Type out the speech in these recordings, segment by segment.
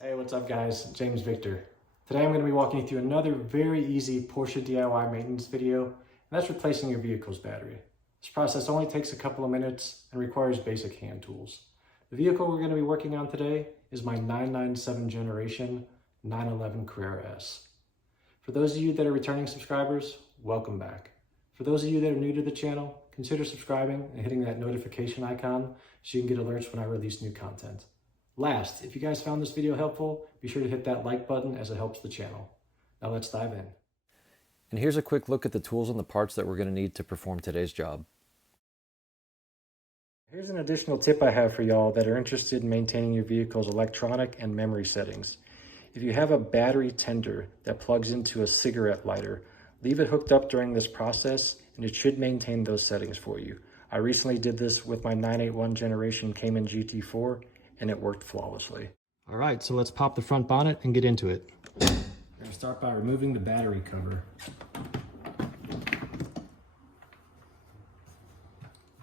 Hey, what's up guys? James Victor. Today I'm going to be walking you through another very easy Porsche DIY maintenance video, and that's replacing your vehicle's battery. This process only takes a couple of minutes and requires basic hand tools. The vehicle we're going to be working on today is my 997 generation 911 Carrera S. For those of you that are returning subscribers, welcome back. For those of you that are new to the channel, consider subscribing and hitting that notification icon so you can get alerts when I release new content. Last, if you guys found this video helpful, be sure to hit that like button as it helps the channel. Now let's dive in. And here's a quick look at the tools and the parts that we're going to need to perform today's job. Here's an additional tip I have for y'all that are interested in maintaining your vehicle's electronic and memory settings. If you have a battery tender that plugs into a cigarette lighter, leave it hooked up during this process and it should maintain those settings for you. I recently did this with my 981 generation Cayman GT4 and it worked flawlessly. All right, so let's pop the front bonnet and get into it. We're gonna start by removing the battery cover.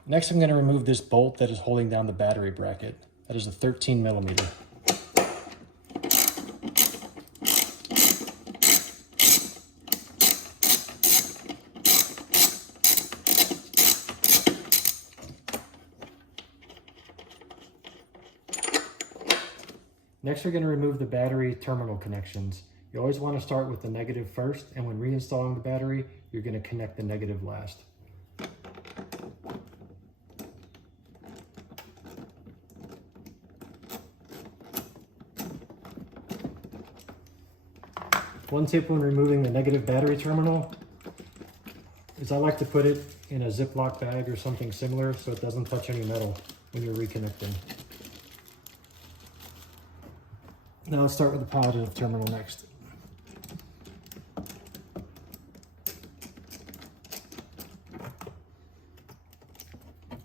Next, I'm gonna remove this bolt that is holding down the battery bracket. That is a 13 millimeter. Next, we're going to remove the battery terminal connections. You always want to start with the negative first, and when reinstalling the battery, you're going to connect the negative last. One tip when removing the negative battery terminal is I like to put it in a Ziploc bag or something similar so it doesn't touch any metal when you're reconnecting. Now let's start with the positive terminal next.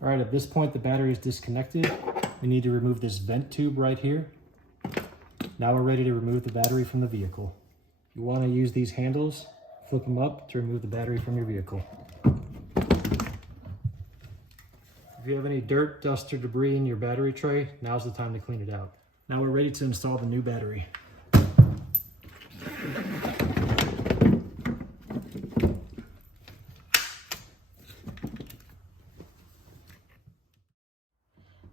All right, at this point the battery is disconnected. We need to remove this vent tube right here. Now we're ready to remove the battery from the vehicle. You want to use these handles, flip them up to remove the battery from your vehicle. If you have any dirt, dust, or debris in your battery tray, now's the time to clean it out. Now we're ready to install the new battery.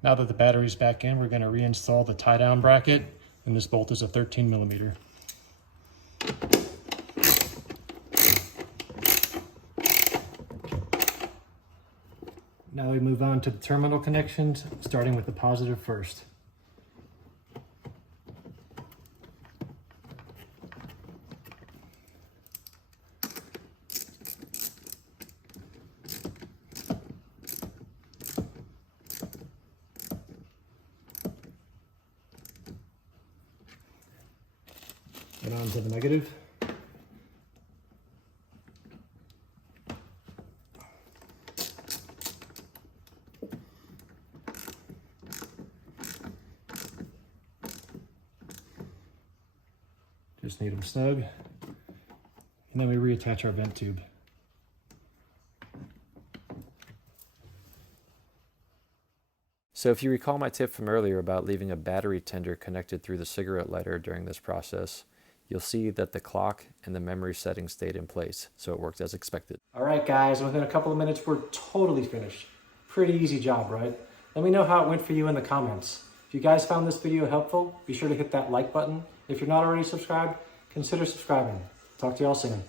Now that the battery's back in, we're going to reinstall the tie-down bracket, and this bolt is a 13 millimeter. Now we move on to the terminal connections, starting with the positive first. And on to the negative. Just need them snug. And then we reattach our vent tube. So if you recall my tip from earlier about leaving a battery tender connected through the cigarette lighter during this process, you'll see that the clock and the memory settings stayed in place, so it worked as expected. All right, guys, within a couple of minutes, we're totally finished. Pretty easy job, right? Let me know how it went for you in the comments. If you guys found this video helpful, be sure to hit that like button. If you're not already subscribed, consider subscribing. Talk to y'all soon.